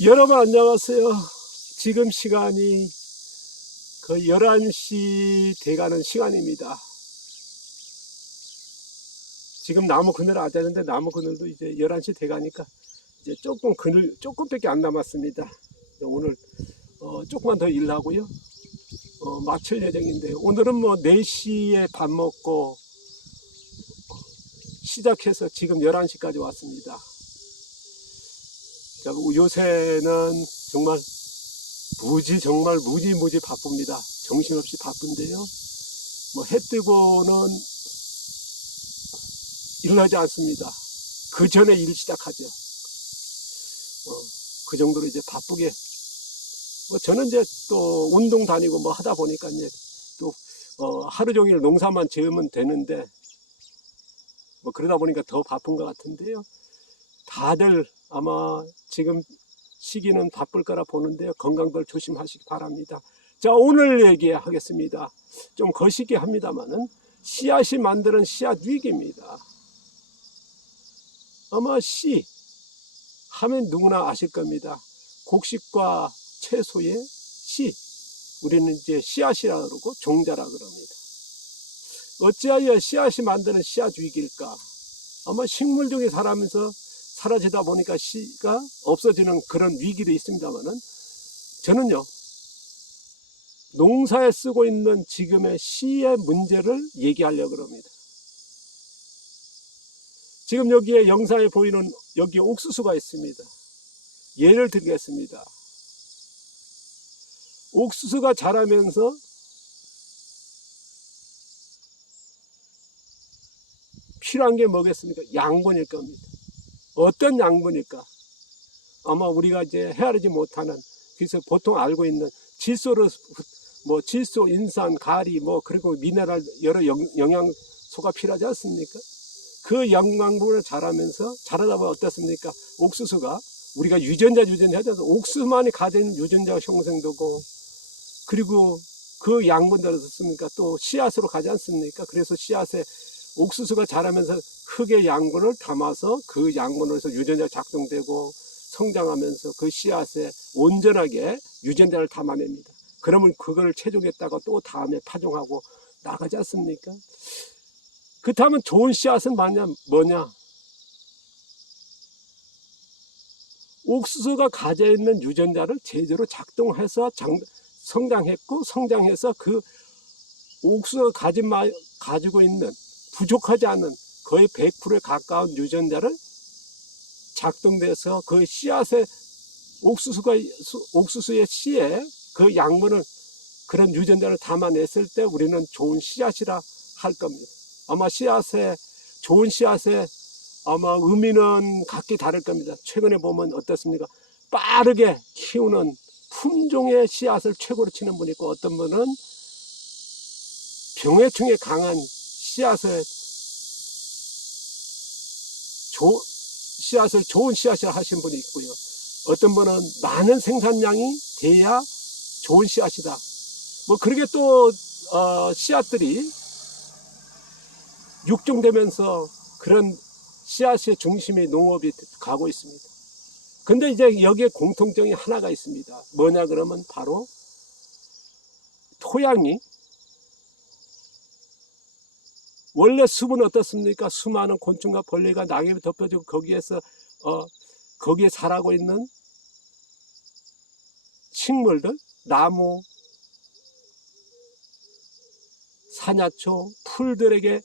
여러분 안녕하세요. 지금 시간이 거의 11시 돼가는 시간입니다. 지금 나무 그늘 아자는데 나무 그늘도 이제 11시 돼가니까 이제 조금 그늘 조금밖에 안 남았습니다. 오늘 조금만 더 일하고요. 마칠 예정인데요. 오늘은 뭐 4시에 밥 먹고 시작해서 지금 11시까지 왔습니다. 요새는 정말 무지 바쁩니다. 정신없이 바쁜데요. 뭐 해 뜨고는 일하지 않습니다. 그 전에 일 시작하죠. 그 정도로 이제 바쁘게. 저는 이제 또 운동 다니고 뭐 하다 보니까 이제 또 하루 종일 농사만 지으면 되는데 뭐 그러다 보니까 더 바쁜 것 같은데요. 다들 아마 지금 시기는 바쁠 거라 보는데요. 건강들 조심하시기 바랍니다. 자, 오늘 얘기하겠습니다. 좀 거시기 합니다만은 씨앗이 만드는 씨앗 위기입니다. 아마 씨 하면 누구나 아실 겁니다. 곡식과 채소의 씨, 우리는 이제 씨앗이라 그러고 종자라 그럽니다. 어찌하여 씨앗이 만드는 씨앗 위기일까? 아마 식물 중에 살아면서 사라지다 보니까 씨가 없어지는 그런 위기도 있습니다만은 저는요, 농사에 쓰고 있는 지금의 씨의 문제를 얘기하려고 합니다. 지금 여기에 영상에 보이는 여기 옥수수가 있습니다. 예를 들겠습니다. 옥수수가 자라면서 필요한 게 뭐겠습니까? 양분일 겁니다. 어떤 양분일까? 아마 우리가 이제 헤아리지 못하는, 그래서 보통 알고 있는 질소를, 질소, 인산, 가리, 그리고 미네랄, 여러 영양소가 필요하지 않습니까? 그 영양분을 자라다 보면 어떻습니까? 옥수수가, 우리가 유전자 하잖아요. 옥수수만이 가진 유전자가 형성되고, 그리고 그 양분들을 썼습니까? 또 씨앗으로 가지 않습니까? 그래서 씨앗에 옥수수가 자라면서 흙의 양분을 담아서 그 양분으로 해서 유전자가 작동되고 성장하면서 그 씨앗에 온전하게 유전자를 담아냅니다. 그러면 그걸 채종했다가 또 다음에 파종하고 나가지 않습니까? 그렇다면 좋은 씨앗은 뭐냐? 옥수수가 가져 있는 유전자를 제대로 작동해서 성장했고 성장해서 그 옥수수가 가지고 있는 부족하지 않은 거의 100%에 가까운 유전자를 작동돼서 그 씨앗에 옥수수의 씨에 그 양분을 그런 유전자를 담아냈을 때 우리는 좋은 씨앗이라 할 겁니다. 아마 좋은 씨앗의 아마 의미는 각기 다를 겁니다. 최근에 보면 어떻습니까? 빠르게 키우는 품종의 씨앗을 최고로 치는 분이 있고 어떤 분은 병해충에 강한 씨앗을 좋은 씨앗이라 하신 분이 있고요. 어떤 분은 많은 생산량이 돼야 좋은 씨앗이다. 그렇게 또 씨앗들이 육종되면서 그런 씨앗의 중심의 농업이 가고 있습니다. 근데 이제 여기에 공통점이 하나가 있습니다. 뭐냐 그러면 바로 토양이 원래 숲은 어떻습니까? 수많은 곤충과 벌레가 낙엽이 덮여지고 거기에 살아고 있는 식물들, 나무, 사냐초, 풀들에게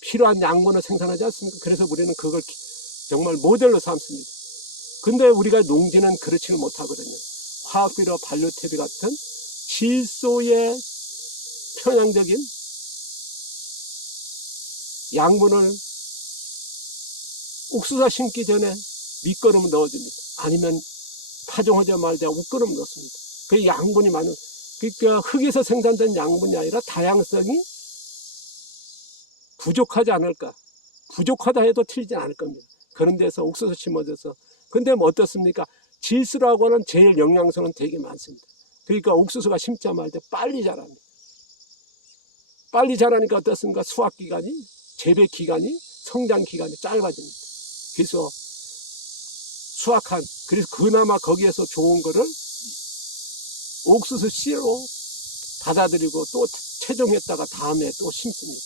필요한 양분을 생산하지 않습니까? 그래서 우리는 그걸 정말 모델로 삼습니다. 근데 우리가 농지는 그렇지는 못하거든요. 화학비료, 발효태비 같은 질소의 편향적인 양분을 옥수수 심기 전에 밑거름을 넣어줍니다. 아니면 파종하지 말자 웃거름 넣습니다. 그 양분이 많은, 그러니까 흙에서 생산된 양분이 아니라 다양성이 부족하지 않을까. 부족하다 해도 틀리지 않을 겁니다. 그런 데서 옥수수 심어져서. 근데 어떻습니까? 질소라고 하는 제일 영양소는 되게 많습니다. 그러니까 옥수수가 심자마자 빨리 자랍니다. 빨리 자라니까 어떻습니까? 수확기간이, 재배기간이, 성장기간이 짧아집니다. 그래서 수확한 그래서 그나마 거기에서 좋은 거를 옥수수 씨로 받아들이고 또 채종했다가 다음에 또 심습니다.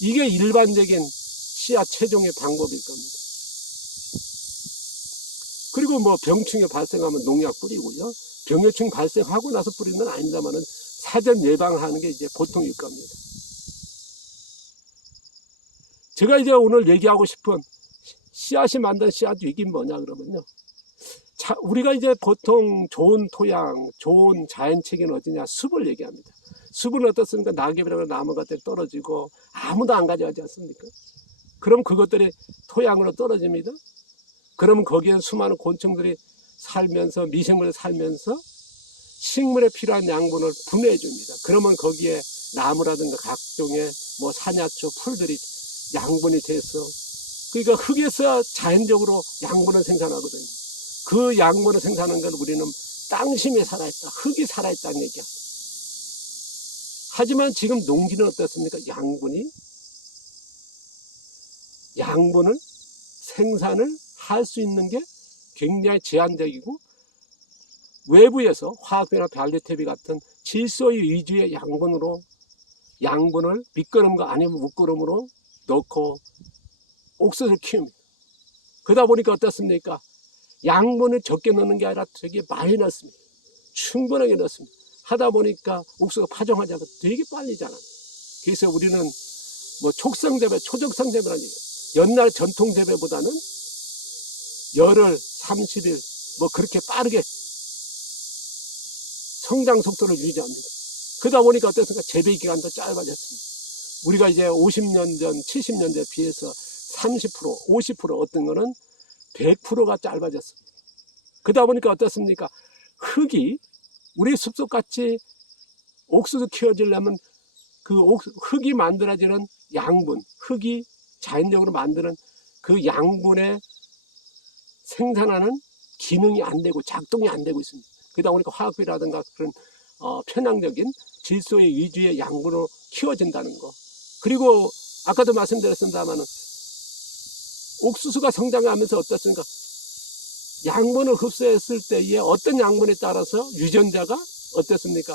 이게 일반적인 씨앗 채종의 방법일 겁니다. 그리고 뭐 병충해 발생하면 농약 뿌리고요. 병해충 발생하고 나서 뿌리는 건 아닙니다만은 사전 예방하는 게 이제 보통일 겁니다. 제가 이제 오늘 얘기하고 싶은 씨앗이 만든 씨앗 위기는 뭐냐 그러면요. 우리가 이제 보통 좋은 토양, 좋은 자연체계는 어디냐? 숲을 얘기합니다. 숲은 어떻습니까? 낙엽이라고 나무 같은 데 떨어지고 아무도 안 가져가지 않습니까? 그럼 그것들이 토양으로 떨어집니다. 그러면 거기에는 수많은 곤충들이 살면서, 미생물이 살면서 식물에 필요한 양분을 분해해 줍니다. 그러면 거기에 나무라든가 각종의 뭐 산야초, 풀들이 양분이 돼서, 그러니까 흙에서 자연적으로 양분을 생산하거든요. 그 양분을 생산하는 건 우리는 땅심이 살아있다, 흙이 살아있다는 얘기합니다. 하지만 지금 농지는 어떻습니까? 양분을 생산을 할 수 있는 게 굉장히 제한적이고, 외부에서 화학비나 발리테비 같은 질소의 위주의 양분을 밑거름과 아니면 묵거름으로 넣고 옥수수를 키웁니다. 그러다 보니까 어떻습니까? 양분을 적게 넣는 게 아니라 되게 많이 넣습니다. 충분하게 넣습니다. 하다 보니까 옥수수가 파종하지 않고 되게 빨리 자라요. 그래서 우리는 뭐 촉성재배, 초적성 재배라는 얘기예요. 옛날 전통 재배보다는 열흘, 30일 뭐 그렇게 빠르게 성장 속도를 유지합니다. 그러다 보니까 어떻습니까? 재배 기간도 짧아졌습니다. 우리가 이제 50년 전, 70년 전에 비해서 30%, 50% 어떤 거는 100%가 짧아졌습니다. 그러다 보니까 어떻습니까? 흙이 우리 숲속같이 옥수수 키워지려면 그 흙이 만들어지는 양분, 흙이 자연적으로 만드는 그 양분의 생산하는 기능이 안 되고 작동이 안 되고 있습니다. 그러다 보니까 화학비라든가 그런 편향적인 질소의 위주의 양분으로 키워진다는 거. 그리고 아까도 말씀드렸습니다만 옥수수가 성장하면서 어떻습니까? 양분을 흡수했을 때에 어떤 양분에 따라서 유전자가 어떻습니까?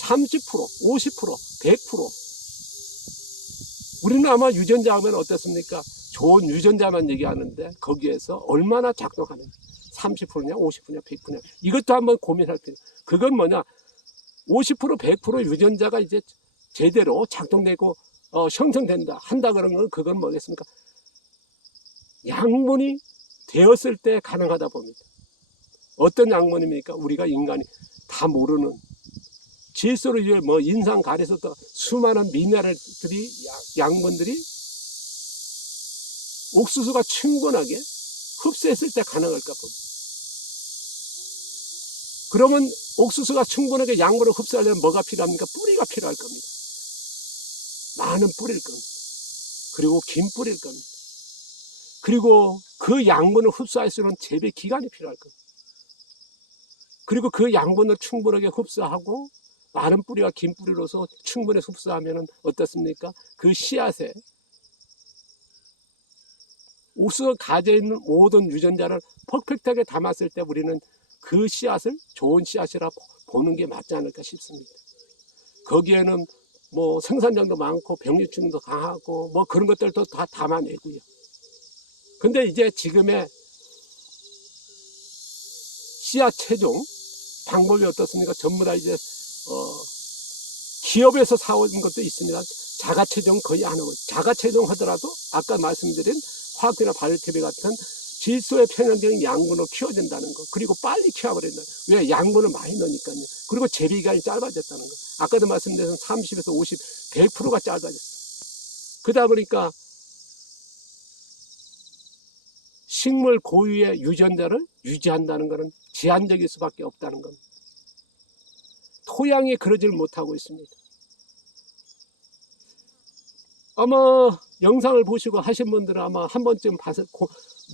30%, 50%, 100%. 우리는 아마 유전자 하면 어떻습니까? 좋은 유전자만 얘기하는데 거기에서 얼마나 작동하는지 30%냐 50%냐 100%냐 이것도 한번 고민할 필요. 그건 뭐냐? 50% 100% 유전자가 이제 제대로 작동되고 형성된다 한다 그러면 그건 뭐겠습니까? 양분이 되었을 때 가능하다 봅니다. 어떤 양분입니까? 우리가 인간이 다 모르는 질소를 위해 뭐 인상 가래서도 수많은 미네랄들이 양분들이 옥수수가 충분하게 흡수했을 때 가능할까 봅니다. 그러면 옥수수가 충분하게 양분을 흡수하려면 뭐가 필요합니까? 뿌리가 필요할 겁니다. 많은 뿌리일 겁니다. 그리고 긴 뿌리일 겁니다. 그리고 그 양분을 흡수할 수 있는 재배 기간이 필요할 겁니다. 그리고 그 양분을 충분하게 흡수하고 많은 뿌리와 긴 뿌리로서 충분히 흡수하면 어떻습니까? 그 씨앗에 옥수수가 가져 있는 모든 유전자를 퍼펙트하게 담았을 때 우리는 그 씨앗을 좋은 씨앗이라 보는 게 맞지 않을까 싶습니다. 거기에는 뭐 생산량도 많고 병리충도 강하고 뭐 그런 것들도 다 담아내고요. 근데 이제 지금의 씨앗 채종 방법이 어떻습니까? 전부 다 이제 기업에서 사온 것도 있습니다. 자가 채종 거의 안 하고, 자가 채종 하더라도 아까 말씀드린 화학비나 바이오티비 같은 질소의 편향적인 양분으로 키워진다는 거. 그리고 빨리 키워버린다. 왜? 양분을 많이 넣으니까요. 그리고 재배 기간이 짧아졌다는 거. 아까도 말씀드린 30에서 50, 100%가 짧아졌어요. 그러다 보니까 식물 고유의 유전자를 유지한다는 것은 제한적일 수밖에 없다는 겁니다. 토양이 그러질 못하고 있습니다. 아마 영상을 보시고 하신 분들은 아마 한 번쯤 봐서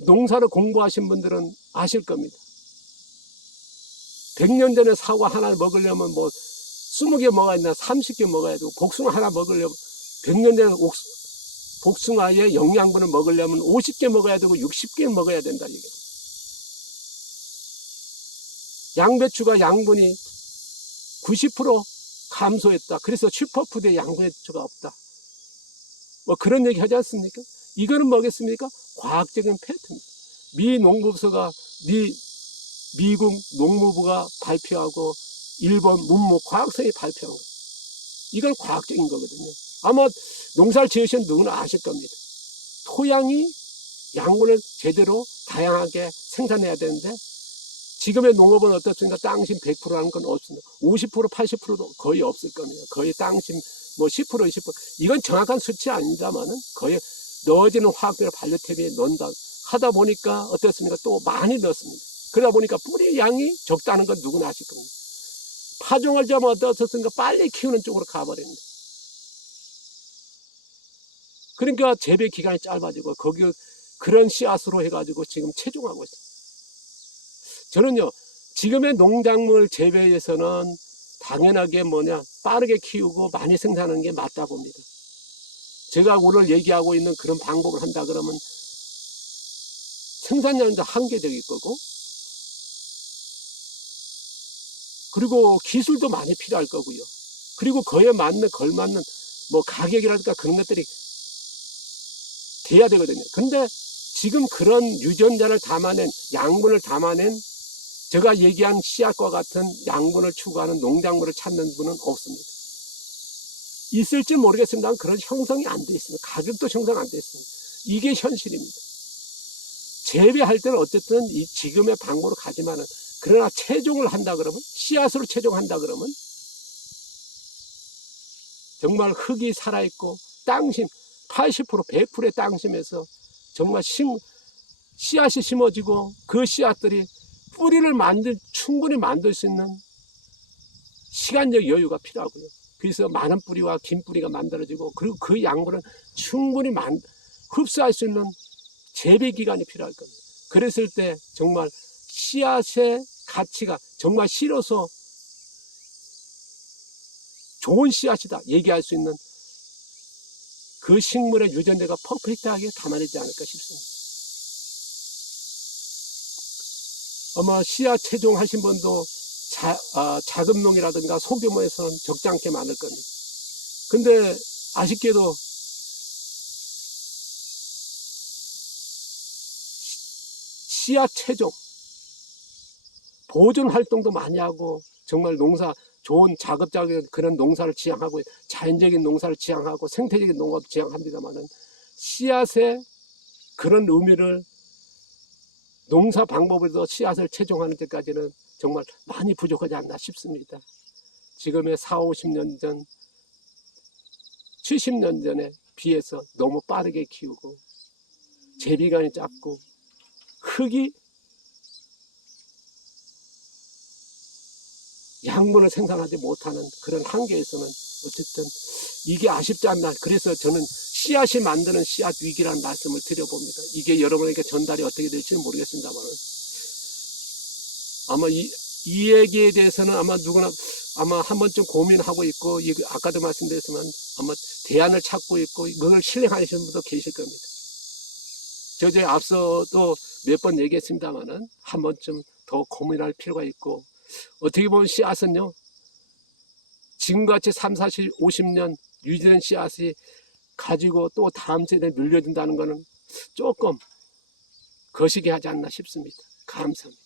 농사를 공부하신 분들은 아실 겁니다. 100년 전에 사과 하나 먹으려면 뭐 20개 먹어야 된다, 30개 먹어야 되고, 복숭아 하나 먹으려면 100년 전에 복숭아의 영양분을 먹으려면 50개 먹어야 되고 60개 먹어야 된다. 이게 양배추가 양분이 90% 감소했다. 그래서 슈퍼푸드에 양배추가 없다. 뭐 그런 얘기 하지 않습니까? 이거는 뭐겠습니까? 과학적인 팩트입니다. 미 농부서가 미국 농무부가 발표하고 일본 문무 과학서에 발표한 거예요. 이건 과학적인 거거든요. 아마 농사를 지으신 누구나 아실 겁니다. 토양이 양분을 제대로 다양하게 생산해야 되는데 지금의 농업은 어떻습니까? 땅심 100%라는 건 없습니다. 50%, 80%도 거의 없을 겁니다. 거의 땅심 뭐 10%, 20%. 이건 정확한 수치 아닙니다만은 거의 넣어지는 화학비료 반려태비에 넣는다. 하다 보니까 어떻습니까? 또 많이 넣습니다. 그러다 보니까 뿌리 양이 적다는 건 누구나 아실 겁니다. 파종을 좀 어떻습니까? 빨리 키우는 쪽으로 가버립니다. 그러니까 재배 기간이 짧아지고 거기 그런 씨앗으로 해가지고 지금 채종하고 있습니다. 저는요, 지금의 농작물 재배에서는 당연하게 빠르게 키우고 많이 생산하는 게 맞다 봅니다. 제가 오늘 얘기하고 있는 그런 방법을 한다 그러면 생산량도 한계적일 거고, 그리고 기술도 많이 필요할 거고요. 그리고 그에 걸맞는 뭐 가격이라든가 그런 것들이 돼야 되거든요. 근데 지금 그런 유전자를 담아낸, 양분을 담아낸 제가 얘기한 씨앗과 같은 양분을 추구하는 농작물을 찾는 분은 없습니다. 있을지 모르겠습니다. 그런 형성이 안 돼 있습니다. 가격도 형성 안 돼 있습니다. 이게 현실입니다. 재배할 때는 어쨌든 이 지금의 방법으로 가지만은, 그러나 채종을 한다 그러면, 씨앗으로 채종한다 그러면 정말 흙이 살아있고 땅심 80%, 100%의 땅심에서 정말 씨앗이 심어지고 그 씨앗들이 뿌리를 충분히 만들 수 있는 시간적 여유가 필요하고요. 그래서 많은 뿌리와 긴 뿌리가 만들어지고, 그리고 그 양분을 충분히 흡수할 수 있는 재배 기간이 필요할 겁니다. 그랬을 때 정말 씨앗의 가치가 정말 실어서 좋은 씨앗이다 얘기할 수 있는 그 식물의 유전자가 퍼펙트하게 담아내지 않을까 싶습니다. 아마 씨앗 채종하신 분도 자금농이라든가 소규모에서는 적지 않게 많을 겁니다. 근데 아쉽게도 씨앗 채종, 보존 활동도 많이 하고 정말 좋은 자급자족인 그런 농사를 지향하고 자연적인 농사를 지향하고 생태적인 농업을 지향합니다만은 씨앗의 그런 의미를 농사 방법에서 씨앗을 채종하는 데까지는 정말 많이 부족하지 않나 싶습니다. 지금의 40, 50년 전, 70년 전에 비해서 너무 빠르게 키우고 재비간이 짧고 흙이 양분을 생산하지 못하는 그런 한계에서는 어쨌든 이게 아쉽지 않나. 그래서 저는 씨앗이 만드는 씨앗 위기라는 말씀을 드려봅니다. 이게 여러분에게 전달이 어떻게 될지는 모르겠습니다만은 아마 이 얘기에 대해서는 아마 누구나 아마 한 번쯤 고민하고 있고, 아까도 말씀드렸지만 아마 대안을 찾고 있고 그걸 실행하시는 분도 계실 겁니다. 저제 앞서도 몇 번 얘기했습니다만은 한 번쯤 더 고민할 필요가 있고, 어떻게 보면 씨앗은요, 지금같이 3, 40, 50년 유지된 씨앗이 가지고 또 다음 세대에 물려준다는 것은 조금 거시기 하지 않나 싶습니다. 감사합니다.